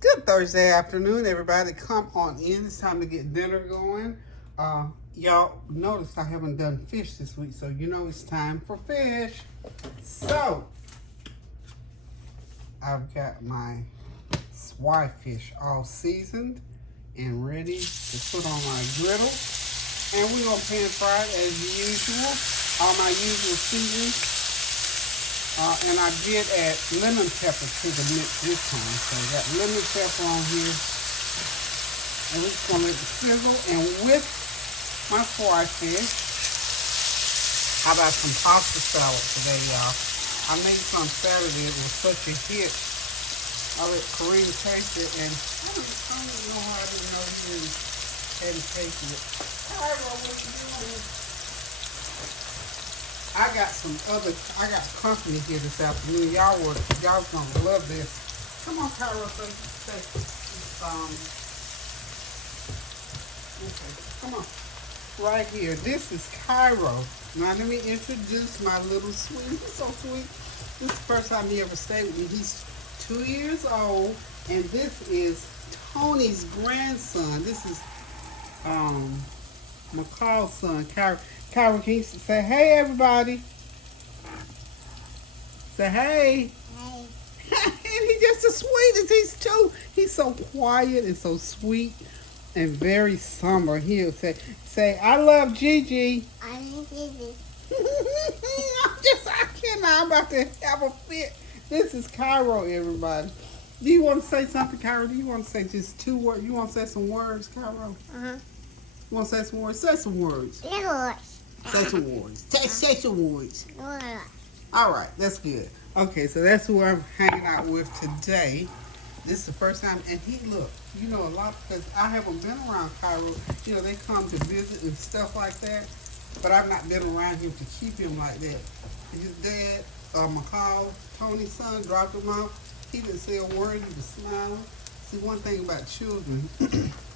Good Thursday afternoon, everybody. Come on in. It's time to get dinner going. Y'all notice I haven't done fish this week, so you know it's time for fish. So, I've got my Swai Fish all seasoned and ready to put on my griddle. And we're going to pan fry it as usual. All my usual seasonings. And I did add lemon pepper to the mix this time. So I got lemon pepper on here. And we're just going to let it sizzle. And with my Swai Fish, how about some pasta salad today, y'all? I made some Saturday. It was such a hit. I let Kareem taste it. And I don't know how I didn't know he hadn't tasted it. Cairo, what you doing? I got company here this afternoon. Y'all gonna love this. Come on, Cairo, okay, come on. Right here. This is Cairo. Now let me introduce my little sweet. He's so sweet. This is the first time he ever stayed with me. He's 2 years old, and this is Tony's grandson. This is McCall's son, Cairo. Cairo, can you say hey, everybody? Say hey. Hey. And he's just as sweet as he's two. He's so quiet and so sweet and very somber. He'll say, I love Gigi. I love Gigi. I'm about to have a fit. This is Cairo, everybody. Do you want to say something, Cairo? Do you want to say just 2 words? You want to say some words, Cairo? Uh-huh. You want to say some words? Say some words. Yours. Say some words. Say some words. Yours. All right, that's good. Okay, so that's who I'm hanging out with today. This is the first time, and he look, you know, a lot, because I haven't been around Cairo. You know, they come to visit and stuff like that, but I've not been around him to keep him like that. His dad, McCall, Tony's son, dropped him off. He didn't say a word. He was smiling. See, one thing about children,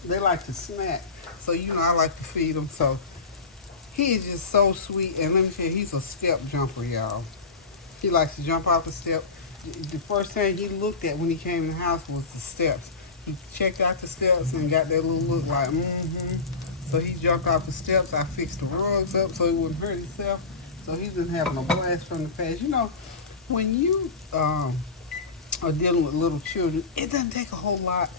they like to snack. So, you know, I like to feed them. So, he is just so sweet. And let me tell you, he's a step jumper, y'all. He likes to jump off the step. The first thing he looked at when he came in the house was the steps. He checked out the steps and got that little look like, So he jumped off the steps. I fixed the rugs up so he wouldn't hurt himself. So he's been having a blast from the past. You know, when you are dealing with little children, it doesn't take a whole lot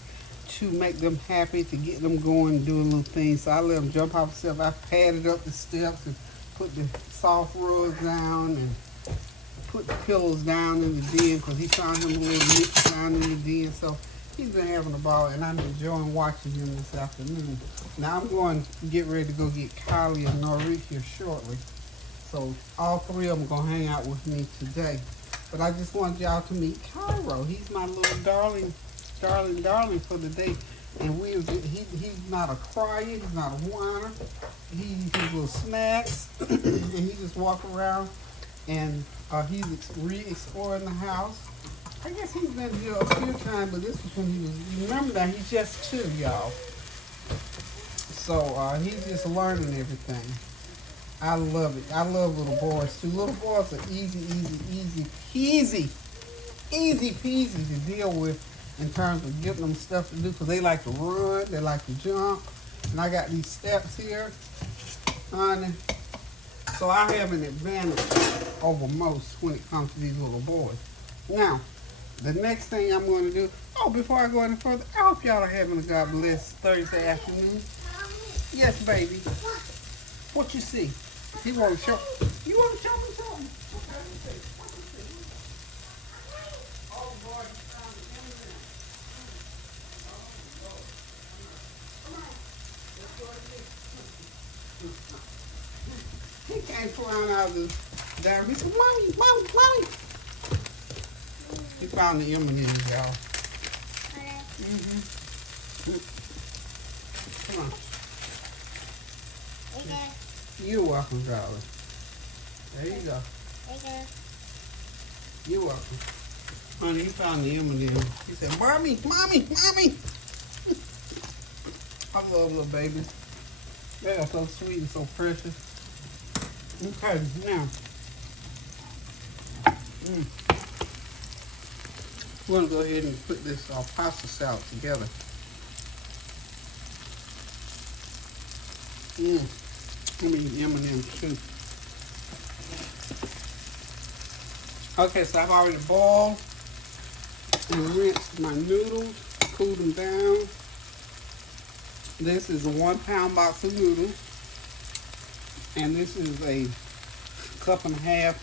to make them happy, to get them going and doing little things. So I let them jump off the steps. I padded up the steps and put the soft rugs down and put the pillows down in the den because he found him a little mix down in the den. So he's been having a ball, and I'm enjoying watching him this afternoon. Now I'm going to get ready to go get Kylie and Noreen here shortly. So all 3 of them are going to hang out with me today. But I just wanted y'all to meet Cairo. He's my little darling for the day. And he's not a crier, he's not a whiner. He eats his little snacks, and he just walk around, and he's re-exploring the house. I guess he's been here a few times, but this was when he was, remember that, he's just 2, y'all. So he's just learning everything. I love it. I love little boys too. Little boys are easy peasy to deal with in terms of giving them stuff to do because they like to run, they like to jump. And I got these steps here, honey. So I have an advantage over most when it comes to these little boys. Now, the next thing I'm going to do, before I go any further, I hope y'all are having a God bless Thursday afternoon. Yes, baby. What you see? He want to show. You want to show me something? Okay, let me see. What you see? Oh boy, he found the M&M. Oh, come on. Let's go again. He came flying out of the down. He said, Mommy. He found the M&Ms, y'all. Come on. Okay. You're welcome, darling. There you go. Okay. You're welcome. Honey, he found the M&M. He said, Mommy. I love little babies. They are so sweet and so precious. Okay, now. We're gonna go ahead and put this pasta salad together. Let me eat M&M's too. Okay, so I've already boiled and rinsed my noodles, cooled them down. This is a 1 pound box of noodles, and this is a cup and a half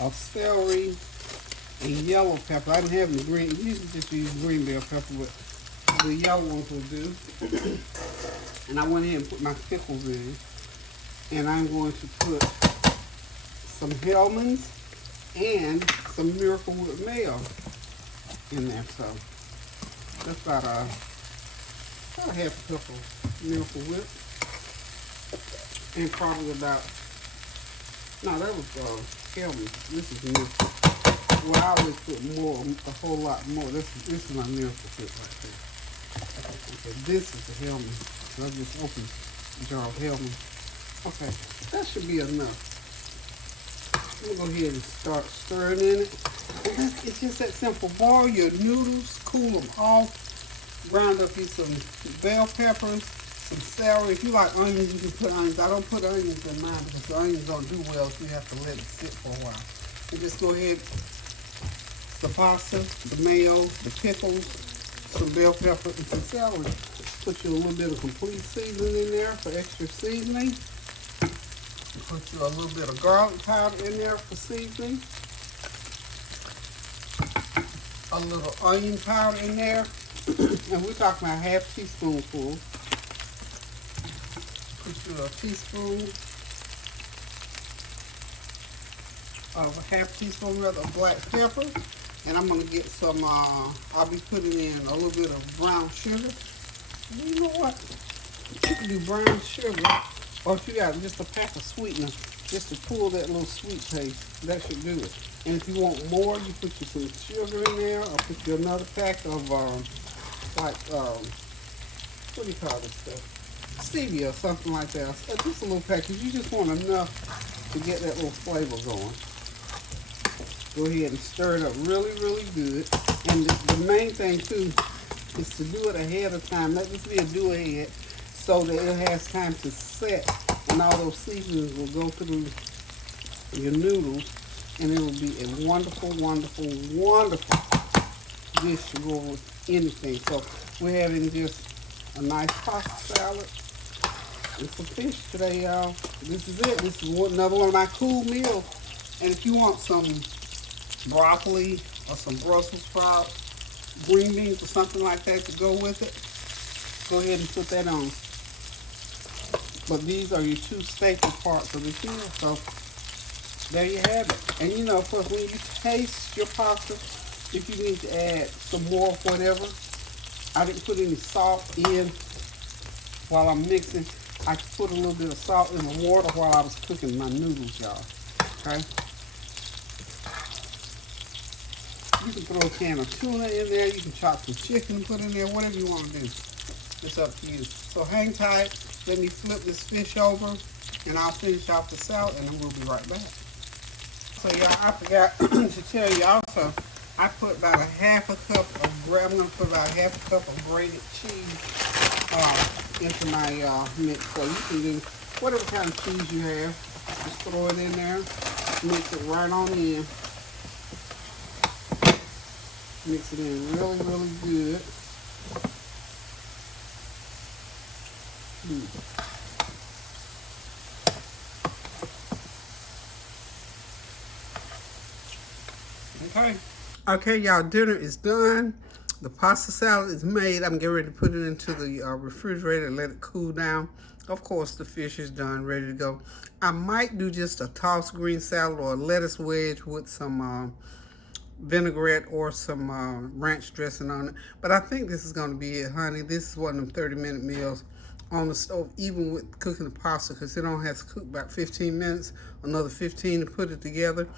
of celery and yellow pepper. I didn't have any green. You usually just use green bell pepper, but the yellow ones will do. And I went ahead and put my pickles in, and I'm going to put some Hellmann's and some Miracle Whip mayo in there. So that's about half a cup of Miracle Whip, and probably about, no, that was Hellmann's. This is Miracle. Well, I always put more, a whole lot more. This is my Miracle Whip right there. Okay, this is the Hellmann's. So I just opened a jar of Hellmann's. Okay, that should be enough. I'm gonna go ahead and start stirring in it. And it's just that simple. Boil your noodles, cool them off. Grind up you some bell peppers, some celery. If you like onions, you can put onions. I don't put onions in mine because the onions don't do well, so you have to let it sit for a while. And just go ahead, the pasta, the mayo, the pickles, some bell pepper, and some celery. Put you a little bit of complete seasoning in there for extra seasoning. Put you a little bit of garlic powder in there for seasoning. A little onion powder in there. And we're talking about half teaspoonful. Put you a teaspoon of half teaspoon rather of black pepper. And I'm going to get some, I'll be putting in a little bit of brown sugar. You know what? You can do brown sugar, or if you got just a pack of sweetener, just to pull that little sweet taste, that should do it. And if you want more, you put you some sugar in there, or put you another pack of, what do you call this stuff? Stevia or something like that. Just a little package. You just want enough to get that little flavor going. Go ahead and stir it up really, really good. And the main thing too is to do it ahead of time. Let this be a do ahead so that it has time to set, and all those seasonings will go through your noodles, and it will be a wonderful, wonderful, wonderful dish to go with anything. So we're having just a nice pasta salad and some fish today, y'all. This is it. This is another one of my cool meals. And if you want some broccoli or some Brussels sprouts, green beans or something like that to go with it, go ahead and put that on. But these are your two staple parts of the meal. So there you have it. And you know, of course, when you taste your pasta, if you need to add some more of whatever, I didn't put any salt in while I'm mixing. I put a little bit of salt in the water while I was cooking my noodles, y'all. Okay? You can throw a can of tuna in there. You can chop some chicken and put in there. Whatever you want to do. It's up to you. So hang tight. Let me flip this fish over, and I'll finish off the salad, and then we'll be right back. So y'all, I forgot to tell you also, I put about a half a cup of I'm going to put about half a cup of grated cheese into my mix. So you can do whatever kind of cheese you have. Just throw it in there. Mix it right on in. Mix it in really, really good. Okay, y'all, dinner is done. The pasta salad is made. I'm getting ready to put it into the refrigerator and let it cool down. Of course, the fish is done, ready to go. I might do just a tossed green salad or a lettuce wedge with some vinaigrette or some ranch dressing on it. But I think this is going to be it, honey. This is one of them 30-minute meals on the stove, even with cooking the pasta, because it only has to cook about 15 minutes, another 15 to put it together.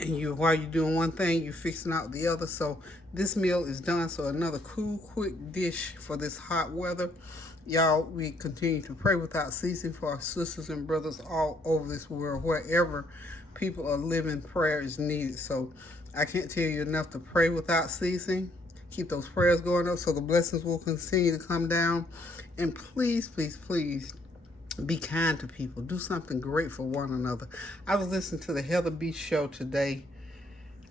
And while you're doing one thing, you're fixing out the other. So this meal is done. So another cool, quick dish for this hot weather. Y'all, we continue to pray without ceasing for our sisters and brothers all over this world. Wherever people are living, prayer is needed. So I can't tell you enough to pray without ceasing. Keep those prayers going up so the blessings will continue to come down. And please, please, please be kind to people. Do something great for one another. I was listening to the Heather B show today.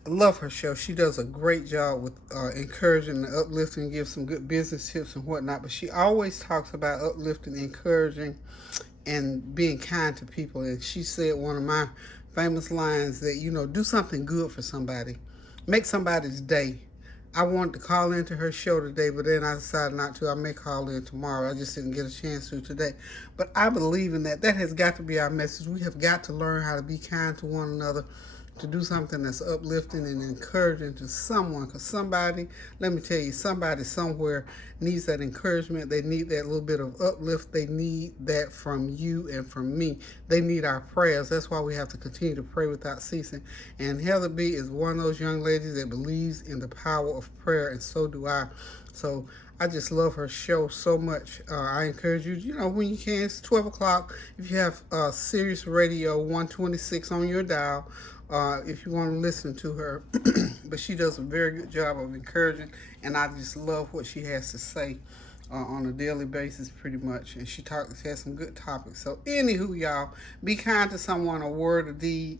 I love her show. She does a great job with encouraging and uplifting, gives some good business tips and whatnot. But she always talks about uplifting, encouraging, and being kind to people. And she said one of my famous lines that, do something good for somebody. Make somebody's day. I wanted to call into her show today, but then I decided not to. I may call in tomorrow. I just didn't get a chance to today. But I believe in that. That has got to be our message. We have got to learn how to be kind to one another, to do something that's uplifting and encouraging to someone. Because somebody, let me tell you, somebody somewhere needs that encouragement. They need that little bit of uplift. They need that from you and from me. They need our prayers. That's why we have to continue to pray without ceasing. And Heather B is one of those young ladies that believes in the power of prayer, and so do I. So I just love her show so much. I encourage you, when you can, it's 12 o'clock. If you have Sirius Radio 126 on your dial, if you want to listen to her. But she does a very good job of encouraging, and I just love what she has to say on a daily basis pretty much. And she has some good topics. So anywho, y'all, be kind to someone, a word, a deed,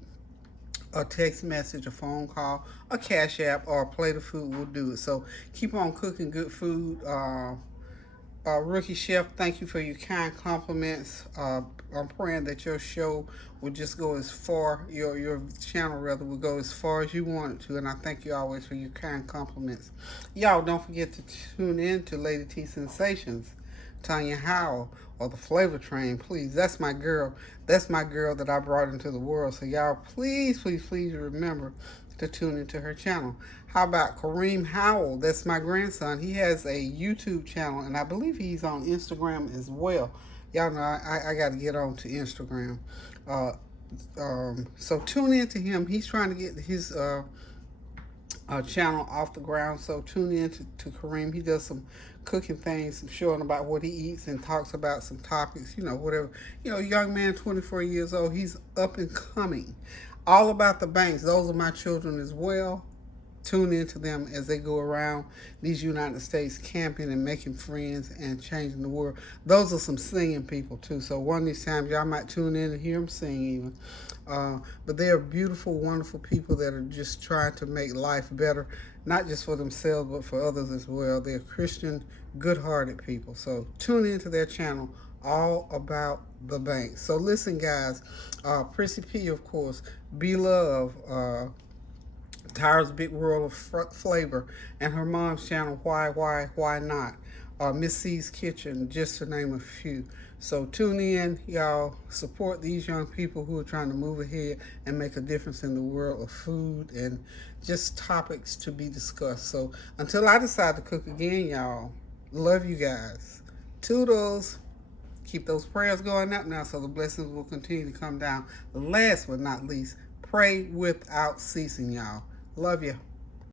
a text message, a phone call, a cash app, or a plate of food will do it. So keep on cooking good food. Rookie Chef, thank you for your kind compliments. I'm praying that your show will just go as far, your channel rather, will go as far as you want it to. And I thank you always for your kind compliments. Y'all don't forget to tune in to Lady T Sensations, Tanya Howell, or the Flavor Train, please. That's my girl. That's my girl that I brought into the world. So y'all, please, please, please remember to tune into her channel. How about Kareem Howell? That's my grandson. He has a YouTube channel, and I believe he's on Instagram as well. Y'all know I got to get on to Instagram. So tune in to him. He's trying to get his channel off the ground. So tune in to Kareem. He does some cooking things, showing about what he eats, and talks about some topics, whatever. Young man, 24 years old. He's up and coming. All about the banks. Those are my children as well. Tune into them as they go around these United States camping and making friends and changing the world. Those are some singing people too. So one of these times y'all might tune in and hear them sing even. But they are beautiful, wonderful people that are just trying to make life better, not just for themselves, but for others as well. They're Christian, good-hearted people. So tune into their channel, all about the bank. So listen, guys, Prissy P, of course, Be Love, Tyra's Big World of Flavor, and her mom's channel, Why Not? Miss C's Kitchen, just to name a few. So tune in, y'all. Support these young people who are trying to move ahead and make a difference in the world of food and just topics to be discussed. So until I decide to cook again, y'all, love you guys. Toodles. Keep those prayers going up now so the blessings will continue to come down. Last but not least, pray without ceasing, y'all. Love you.